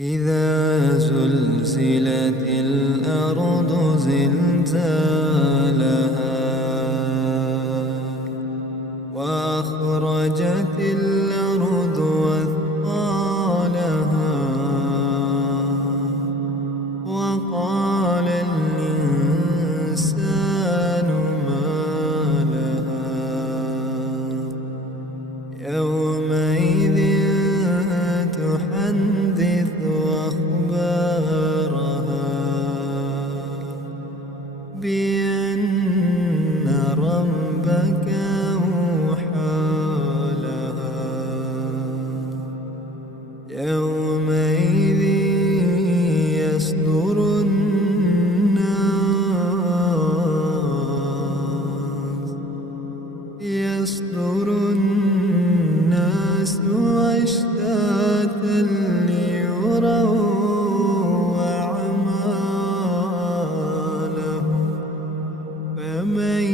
إذا زلزلت الأرض زلزالها وأخرجت الأرض أثقالها وقال الإنسان ما لها يومئذ تحدث أخبارها بأن ربك أوحى لها يومئذ يصدر الناس أشتاتا ليروا أعمالهم فمن